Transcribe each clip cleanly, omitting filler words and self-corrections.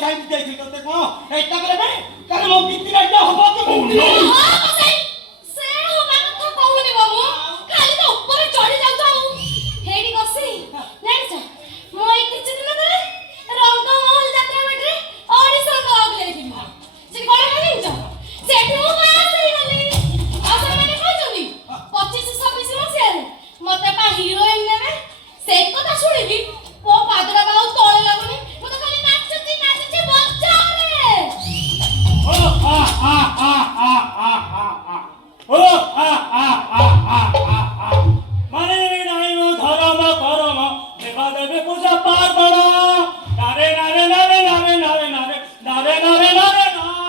पइसा देथि तते कोन एटा करे भाई करे मो बिति राजा होबो तो हां बसाई से होबा कथा कहूनी बाबू खाली तो ऊपर चढ़ी जाऊ हेडी गसी जानि छ मो ए किछ दिन धरे रंग महल यात्रा बेटरे ऑडिशन दବାକୁ ଯାଇଥିଲି ସେ କଣ ଜାଣିଛ ସେଠି ମୁଁ ପାସ୍ ହେଇଗଲି ଆଉ ସେମାନେ କହିଛନ୍ତି 25-26 ମସିହାରେ ମତେ ପା ହିରୋଇନ ନେବେ ସେ କଥା ଶୁଣିକି ମୋ ପାଦରା ବାଉ ତଳେ ଲାଗୁନି ମୁଁ ତ ଖାଲି ନାଚୁଛି ବଜାରେ ओ आ आ आ आ आ आ ओ आ आ आ आ माने नाही मो धर्म करम देवा देवे पूजा पार्वण नारे नारे नारे नारे नारे नारे नारे नारे नारे नारे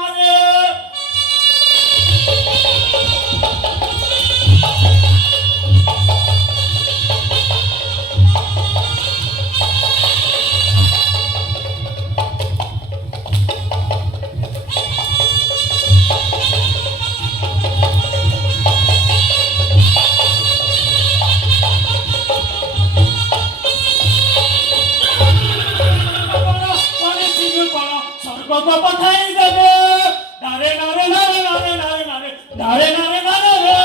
को पठाई देवे नारे नारे नारे नारे नारे नारे नारे नारे नारे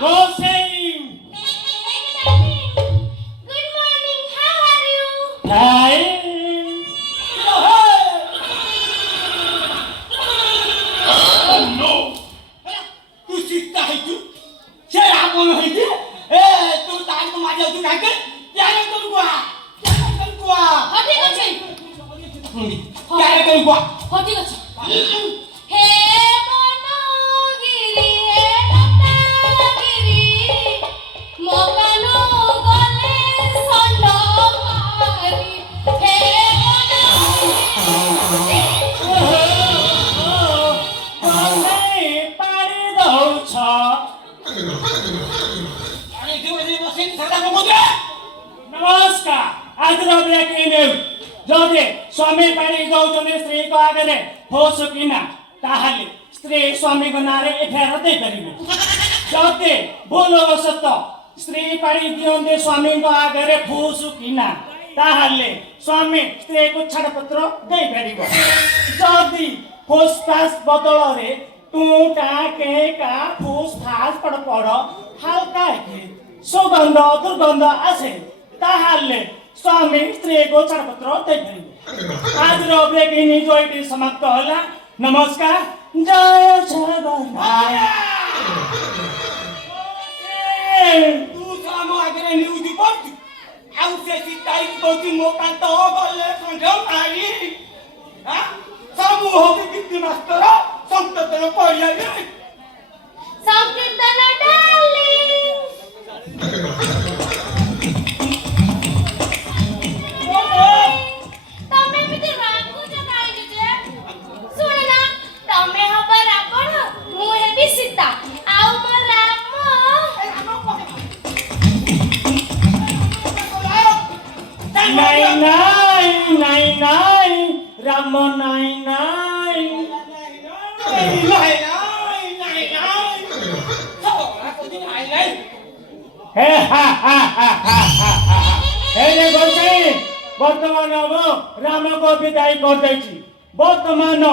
Gossip. Good morning, how are you? Fine. Oh no. तू सीता है तू से आपन है तू ए तू तार को मार जाऊ तू काहे के यार तुम को हाँ ठीक अच्छे यार तुम को हाँ ठीक अच्छे हे बनगिरी हे लतागिरी मकानो गले सन्नो मारी हे नमस्कार आज ब्रेक न्यूज जदि स्वामी पानी दौचने स्त्री को आगे हो सकिना ताहले स्त्री स्वामी को नारे एफआईआर दे परिबे जदि भूलवशत स्त्री पानी दियंदे स्वामी को आगे हो सकिना ताहले स्वामी स्त्री को छाड़पत्र दे परिबे जदि फुसफास बदल रे तू टा के का फुसफास पड़ हल्का के सुगंध दुर्गंध आसे ताहले स्वामी स्त्री को छाड़पत्र दे परिबे आज रो ब्रेकिंग न्यूज एटी समाप्त होला नमस्कार जय जगन्नाथ तू सामो आगे न्यूज पढ़ आउ से तारीख कोती मोका तो गले संगे आई हां सब हो के मास्टर संततन पढ़िया रे संकीर्तन डार्लिंग तमे मिते रागु जगाई जे सुन ना तमे हबा रावण मु हेबी सीता आउ मोर नहीं नहीं नहीं नहीं राम नहीं नहीं नहीं नहीं नहीं नहीं हे हा हा हा हा हा हे रे गोसाई वर्तमान मु राम को विदाई कर देछि वर्तमान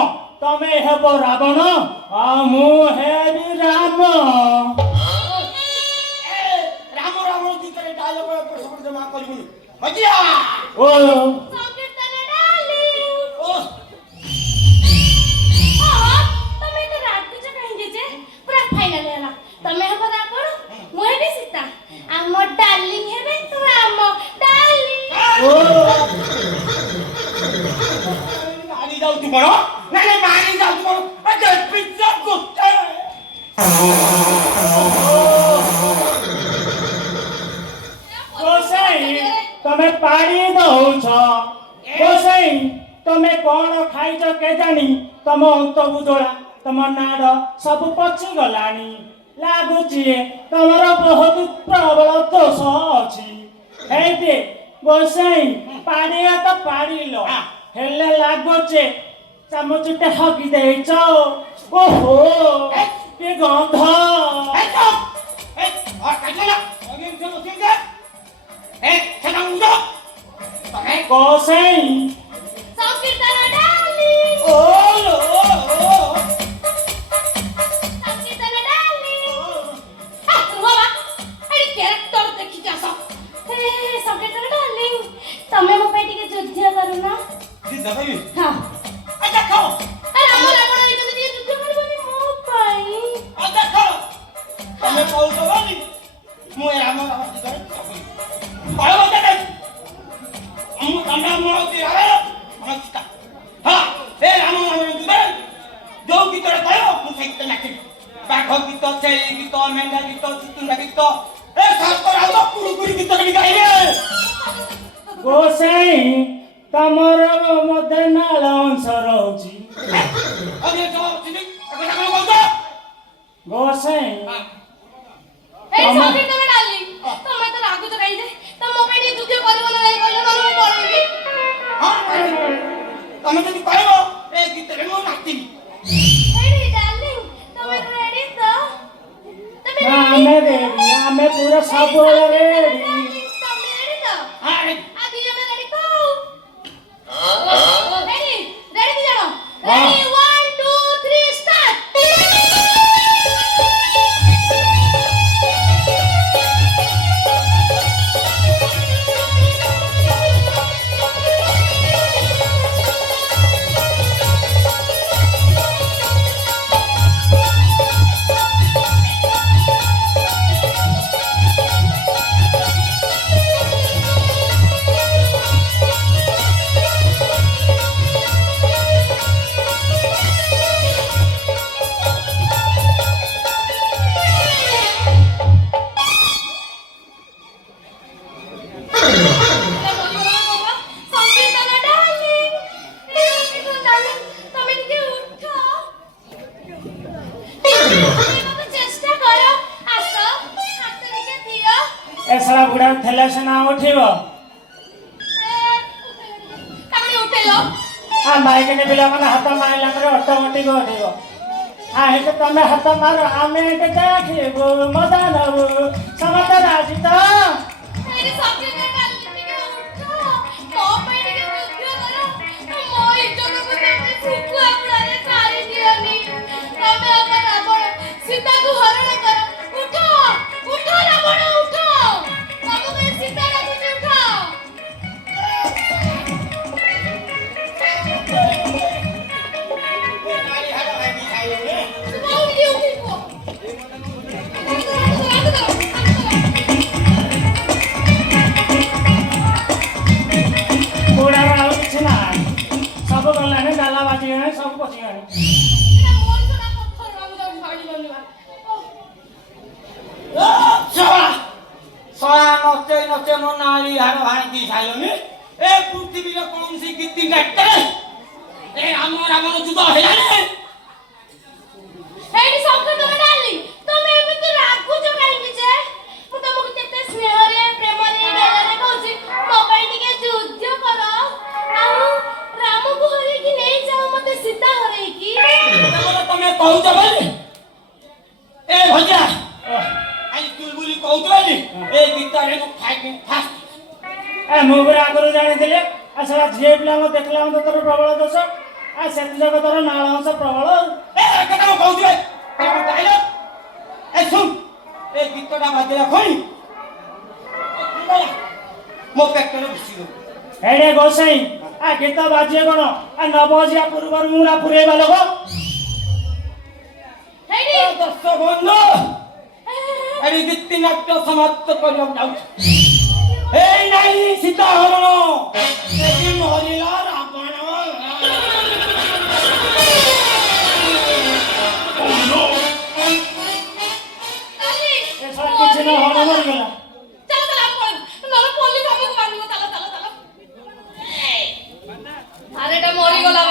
तमे हेबो रावण आ मु हेबी राम राम राम गीतरे डायलॉग पर जमा करबुनी मजिया ओ संकीर्तन डार्लिंग ओ हां तमे तो रागु जगाई जे पूरा फाइनल होला तमे हबा रावण मु हेबी सीता आ मोर डार्लिंग हेबे तू राम डार्लिंग ओ मारी जाऊ तू बड़ो नहीं मारी जाऊ तू बड़ो अरे पिज्जा कुत्ते गोसाई तमे पानी दउछ गोसाई तमे कोन खाइछ के जानी तम अंत बुदोला तम नाड़ सब पची गलानी लागुची तमर बहुत प्रबल दोष अछि हेते गोसाई पाड़िया तो पाड़िलो हेले लागुचे चामचटे हगी देइछ ଓହୋ ଏ ଗନ୍ଧ ଗୋସାଇଁ ସଂକୀର୍ତ୍ତନ ଡାର୍ଲିଂ ସଂକୀର୍ତ୍ତନ ଡାର୍ଲିଂ ରୁହ ଏଇ କ୍ୟାରେକ୍ଟର ଦେଖିକି ଆସ ସଂକୀର୍ତ୍ତନ ଡାର୍ଲିଂ ତମେ ମୋ ପାଇଁ ଟିକେ ଯୁଦ୍ଧ କରୁନ ହଁ ରାମ ରାବଣ ହେଇଛନ୍ତି ଟିକେ ଯୁଦ୍ଧ କରିବନି ମୋ ପାଇଁ ଯୋଉ ଗୀତରେ କହିବ ମୁଁ ସେଇ ଗୀତ ନାଚିବି। ବାଘ ଗୀତ, ଛେଳି ଗୀତ, ମେଣ୍ଢା ଗୀତ, ଚିତୁଣ୍ଡା ଗୀତ, ଏ ସାତରାଉତ କୁରୁକୁରି ଗୀତ ବି ଗାଇବେ। ଗୋସାଇଁ ତମର ମଧ୍ୟ ନାଳ ଅଂଶ ରହୁଛି ଗୋସାଇଁ ଏଇ ସଂକୀର୍ତ୍ତନ ଡାର୍ଲିଂ ତମେ ତ ରାଗୁଛ କାଇଁ ଯେ ତମ ମୋ ପାଇଁ ଟିକେ ଯୁଦ୍ଧ କରିବ ନା ନାହିଁ କହିଲେ ନହେଲେ ମୁଁ ପଳେଇବି ତମେ ଯଦି କହିବ ଏ ଗୀତରେ ମୁଁ ନାଚିବି। ଏଇ ଡାର୍ଲିଂ ତମେ ରେଡି ତ ତମେ ଆମେ ରେଡି ଆମେ ପୁରା ସବୁବେଳେ ରେଡି ତମେ ରେଡି ତ ହଁ आ दी जण रेडी को रेडी रेडी दी जण रेडी 1 2 3 स्टार्ट ଏସଲା ବୁଢା ଥେଲେ ସେ ନା ଉଠିବ ମାଇକିନି ପିଲାମାନେ ହାତ ମାରିଲା ପରେ ଅଟୋମେଟିକ୍ ଉଠିବ ଏଠି ତମେ ହାତ ମାର ଆମେ ଏଠି ଦେଖିବୁ ମଜା ନବୁ ସମସ୍ତେ ରାଜି ତ सीताକୁ ହରଣ କର ଉଠ ଉଠ ରାବଣ ଉଠ ତମ ପାଇଁ ସୀତା ଡାକୁଛି ଉଠ କଉଠି ଉଠିବ ବୁଢାର ଆଉ କିଛି ନାହିଁ ସବୁ ଗଲାଣି ଡାଲା ବାଜିଗଲାଣି ସବୁ ପଚିଗଲାଣି ନଚେଇ ନଚେଇ ମୋ ନାଳି ହାଡ଼ ଭାଙ୍ଗି ସାଇଲନି। ଏ ପୃଥିବୀର କୌଣସି ଗୀତି ନାଟ୍ୟରେ ଏ ରାମ ରାବଣ ଯୁଦ୍ଧ ହେଲାନି। ଏଇଠି ସଂକୀର୍ତ୍ତନ ଡାର୍ଲିଂ ତମେ ଏମିତି ରାଗୁଛ କାହିଁକି ଯେ ମୁଁ ତମକୁ କେତେ ସ୍ନେହରେ ପ୍ରେମରେ ଗେଲରେ କହୁଛି ମୋ ପାଇଁ ଟିକେ ଯୁଦ୍ଧ କର ଆଉ ରାମକୁ ହରେଇକି ନେଇଯାଅ ମତେ ସୀତା ହରେଇକି ତମେ କହୁଛ ବୋଲି ଏ ଭଜା ଆଜି ଚୁଲବୁଲି କହୁଛ ବୋଲି ଏ ଗୀତରେ ମୁଁ ଫାଇଟିଂ ଫାଷ୍ଟ ମୁଁ ପୁରା ଆଗରୁ ଜାଣିଥିଲି ସେଟା ଝିଅ ପିଲାଙ୍କୁ ଦେଖିଲା ମତେ ତୋର ପ୍ରବଳ ଦୋଷ ସେଥିଯୋଗ ତୋର ନାଳ ଅଂଶ ପ୍ରବଳ କଥା ମୁଁ କହୁଛି ଏ ଶୁଣ ଏ ଗୀତଟା ବାଜିଲା ଖଣି ମୋ ପେଟରେ ଘୁଷିଗଲା। ଏଇଟା ଗୋସାଇଁ ଗୀତ ବାଜିଏ କଣ ନ ବଜିବା ପୂର୍ବରୁ ମୁଁ ପୁରେଇବା ଲୋକ ଦର୍ଶ ବନ୍ଧୁ ଏଠି ଗୀତି ନାଟ୍ୟ ସମାପ୍ତ କରିବାକୁ ଯାଉଛି। ଏଇ ନାଇଁ ସୀତା ହରଣ ଏଠି ମରିଲା ରାବଣ କିଛି ନ ହଣ ମରିଗଲା ଆରେ ଏଟା ମରିଗଲା